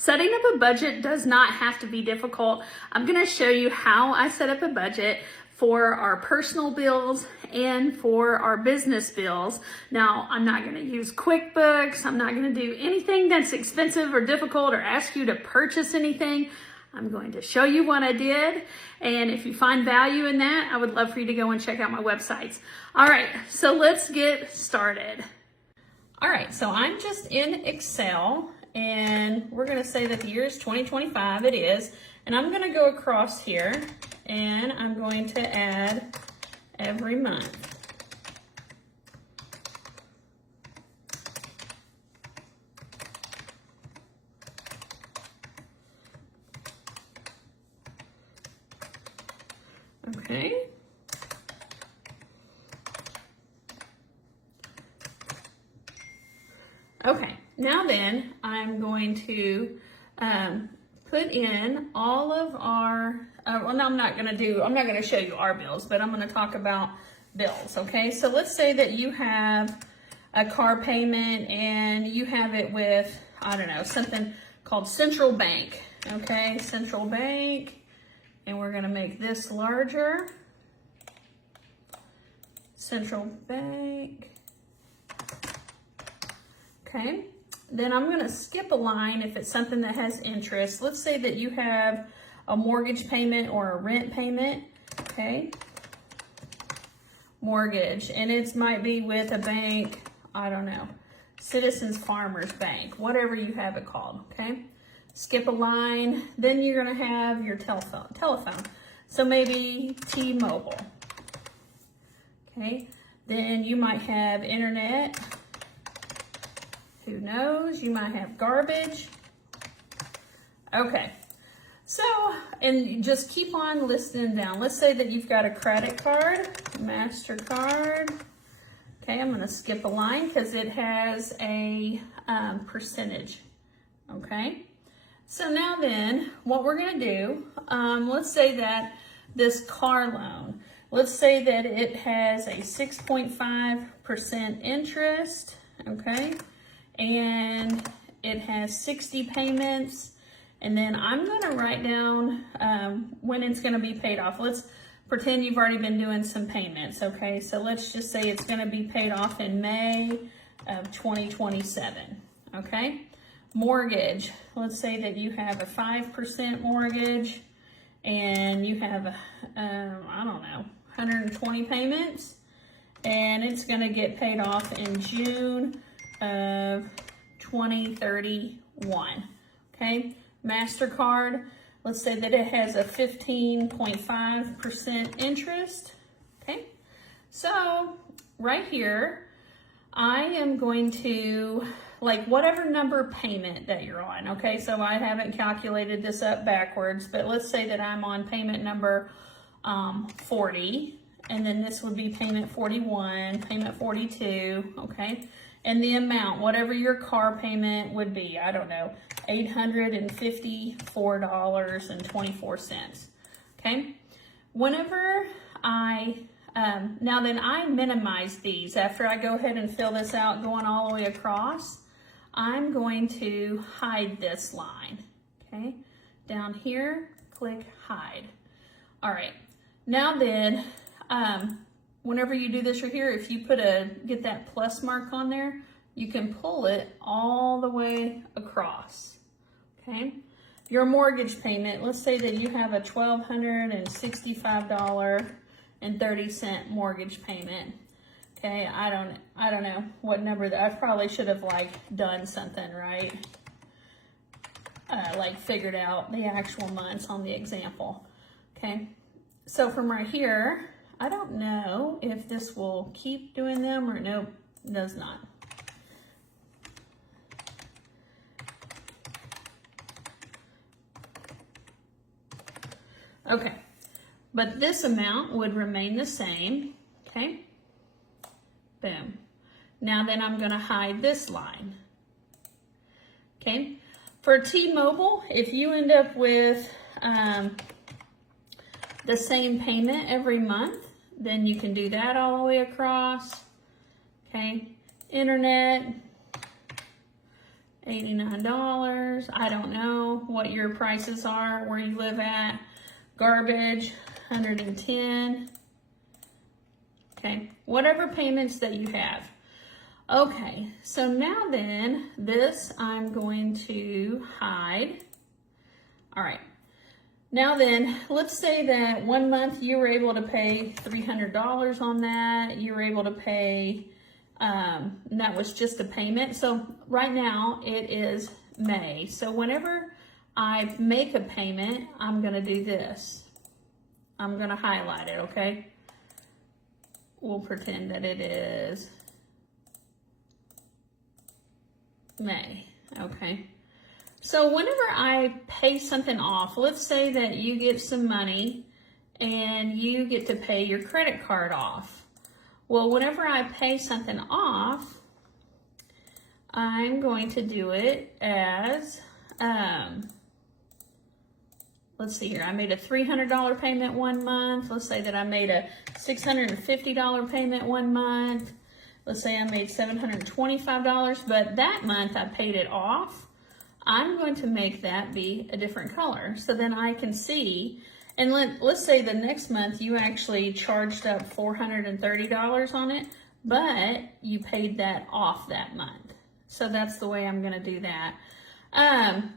Setting up a budget does not have to be difficult. I'm going to show you how I set up a budget for our personal bills and for our business bills. Now, I'm not going to use QuickBooks. I'm not going to do anything that's expensive or difficult or ask you to purchase anything. I'm going to show you what I did. And if you find value in that, I would love for you to go and check out my websites. All right, so let's get started. All right, so I'm just in Excel. And we're going to say that the year is 2025, it is. And I'm going to go across here and I'm going to add every month. Okay. Okay. Now then, I'm going to put in all of our, well, no, I'm not going to show you our bills, but I'm going to talk about bills, okay? So let's say that you have a car payment and you have it with, I don't know, something called Central Bank, okay? Central Bank, and we're going to make this larger. Central Bank, okay? Then I'm going to skip a line if it's something that has interest. Let's say that you have a mortgage payment or a rent payment, okay? Mortgage, and it might be with a bank, I don't know, Citizens Farmers Bank, whatever you have it called, okay? Skip a line, then you're going to have your telephone. So maybe T-Mobile, okay? Then you might have internet. Who knows? You might have garbage. Okay. So, and you just keep on listing down. Let's say that you've got a credit card, MasterCard. Okay, I'm going to skip a line because it has a percentage. Okay. So now then, what we're going to do, let's say that this car loan, let's say that it has a 6.5% interest. Okay. And it has 60 payments, and then I'm going to write down when it's going to be paid off. Let's pretend you've already been doing some payments, okay? So let's just say it's going to be paid off in May of 2027, okay? Mortgage, let's say that you have a 5% mortgage, and you have, I don't know, 120 payments, and it's going to get paid off in June of 2031, okay? MasterCard, let's say that it has a 15.5% interest, okay? So right here, I am going to, like, whatever number payment that you're on, okay? So I haven't calculated this up backwards, but let's say that I'm on payment number 40, and then this would be payment 41, payment 42, okay? And the amount, whatever your car payment would be, I don't know, $854.24, okay? Whenever now then I minimize these. After I go ahead and fill this out going all the way across, I'm going to hide this line, okay? Down here, click hide. All right, now then, whenever you do this right here, if you get that plus mark on there, you can pull it all the way across, okay? Your mortgage payment, let's say that you have a $1,265.30 mortgage payment, okay? I don't know what number that, I probably should have like done something, right? Like figured out the actual months on the example, okay? So from right here, I don't know if this will keep doing them or no, it does not. Okay, but this amount would remain the same, okay? Boom. Now then I'm gonna hide this line, okay? For T-Mobile, if you end up with the same payment every month, then you can do that all the way across, okay? Internet, $89. I don't know what your prices are, where you live at. Garbage, 110. Okay, whatever payments that you have. Okay, so now then, this I'm going to hide. All right, now then, let's say that 1 month you were able to pay $300 on that. You were able to pay, and that was just a payment. So right now it is May. So whenever I make a payment, I'm gonna do this. I'm gonna highlight it, okay? We'll pretend that it is May, okay? So whenever I pay something off, let's say that you get some money and you get to pay your credit card off. Well, whenever I pay something off, I'm going to do it as, let's see here, I made a $300 payment 1 month. Let's say that I made a $650 payment 1 month. Let's say I made $725, but that month I paid it off. I'm going to make that be a different color so then I can see, and let's say the next month you actually charged up $430 on it, but you paid that off that month. So that's the way I'm going to do that.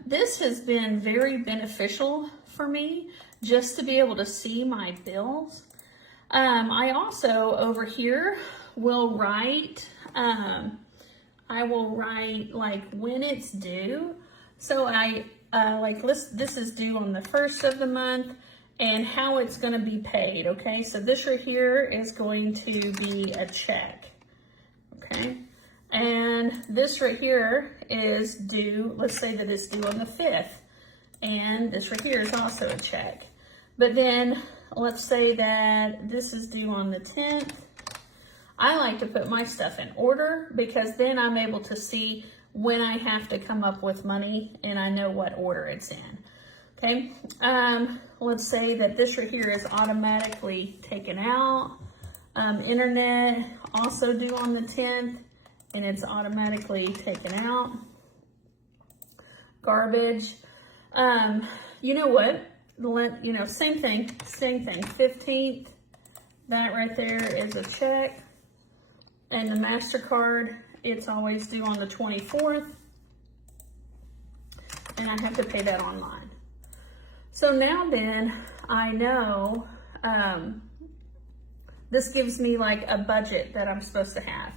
This has been very beneficial for me just to be able to see my bills. I also over here will write, I will write like when it's due. So this is due on the 1st of the month and how it's going to be paid, okay? So this right here is going to be a check, okay? And this right here is due, let's say that it's due on the 5th. And this right here is also a check. But then let's say that this is due on the 10th. I like to put my stuff in order because then I'm able to see when I have to come up with money and I know what order it's in. Okay, let's say that this right here is automatically taken out. Internet also due on the 10th and it's automatically taken out. Garbage, you know what? Same thing, 15th, that right there is a check. And the MasterCard, it's always due on the 24th. And I have to pay that online. So now then, I know this gives me like a budget that I'm supposed to have.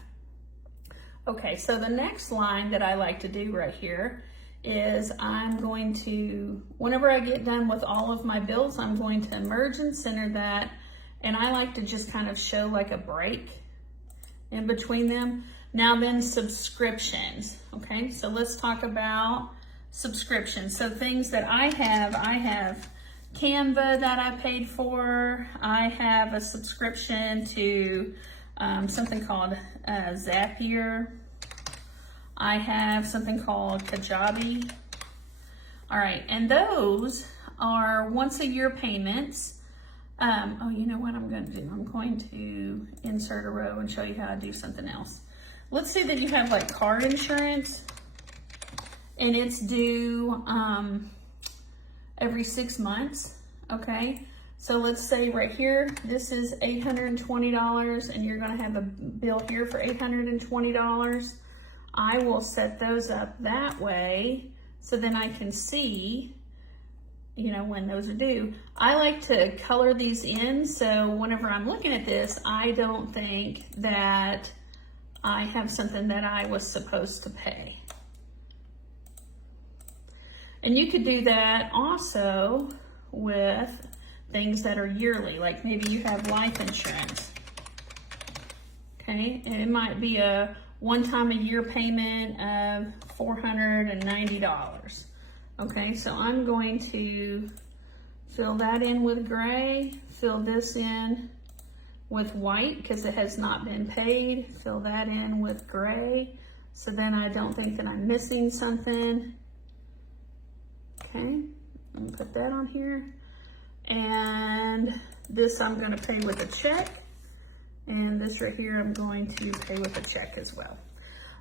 Okay, so the next line that I like to do right here is I'm going to, whenever I get done with all of my bills, I'm going to merge and center that. And I like to just kind of show like a break in between them. Now then, subscriptions. Okay, so let's talk about subscriptions. So things that I have Canva that I paid for. I have a subscription to something called Zapier. I have something called Kajabi. All right, and those are once a year payments. Oh, you know what I'm going to do? I'm going to insert a row and show you how I do something else. Let's say that you have like car insurance and it's due every 6 months, okay? So let's say right here, this is $820 and you're gonna have a bill here for $820. I will set those up that way so then I can see, when those are due. I like to color these in so whenever I'm looking at this, I don't think that I have something that I was supposed to pay. And you could do that also with things that are yearly, like maybe you have life insurance, okay? And it might be a one-time a year payment of $490. Okay, so I'm going to fill that in with gray, fill this in with white because it has not been paid, fill that in with gray, so then I don't think that I'm missing something. Okay, I'm gonna put that on here. And this I'm gonna pay with a check. And this right here I'm going to pay with a check as well.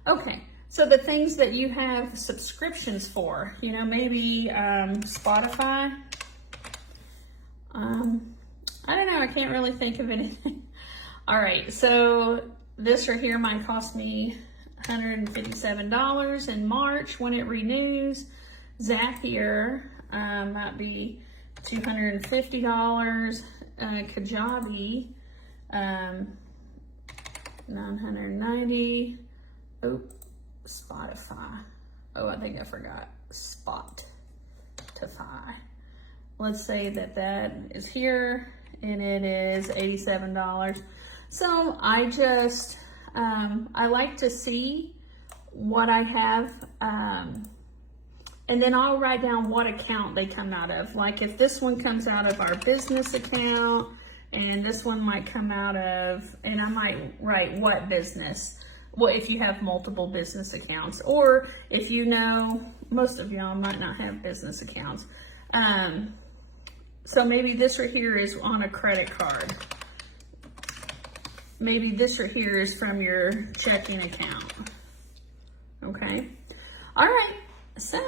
Okay, So the things that you have subscriptions for, you know, maybe Spotify. I don't know, I can't really think of anything. All right, so this right here might cost me $157 in March when it renews. Zapier might be $250. Kajabi, $990. Oh, Spotify. Oh, I think I forgot Spotify. Let's say that that is here and it is $87. So I just, I like to see what I have, and then I'll write down what account they come out of. Like if this one comes out of our business account, and this one might come out of, and I might write what business. Well, if you have multiple business accounts, or if you know, most of y'all might not have business accounts. So maybe this right here is on a credit card. Maybe this right here is from your checking account. Okay. All right. So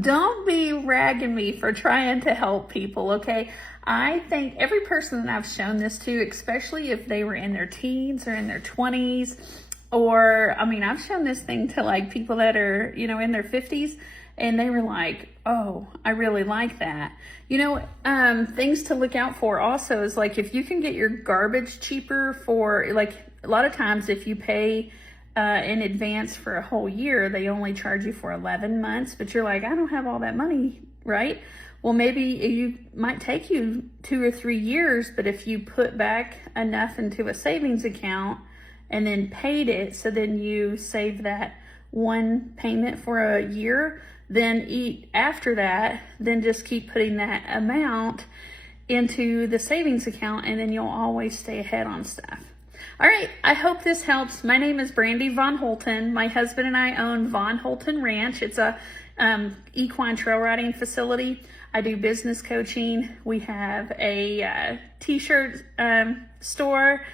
don't be ragging me for trying to help people, okay? I think every person that I've shown this to, especially if they were in their teens or in their 20s, or, I mean, I've shown this thing to like people that are, you know, in their 50s, and they were like, oh, I really like that. You know, things to look out for also is like if you can get your garbage cheaper for, like a lot of times if you pay in advance for a whole year, they only charge you for 11 months, but you're like, I don't have all that money, right? Well, maybe you might take you 2 or 3 years, but if you put back enough into a savings account and then paid it, so then you save that one payment for a year, then after that, then just keep putting that amount into the savings account, and then you'll always stay ahead on stuff. All right, I hope this helps. My name is Brandy Von Holton. My husband and I own Von Holton Ranch. It's a equine trail riding facility. I do business coaching. We have a t-shirt store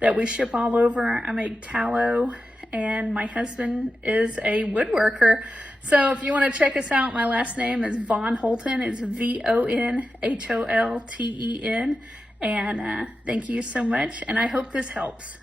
that we ship all over. I make tallow, and my husband is a woodworker. So if you want to check us out, my last name is Von Holton. It's VonHolten. And thank you so much, and I hope this helps.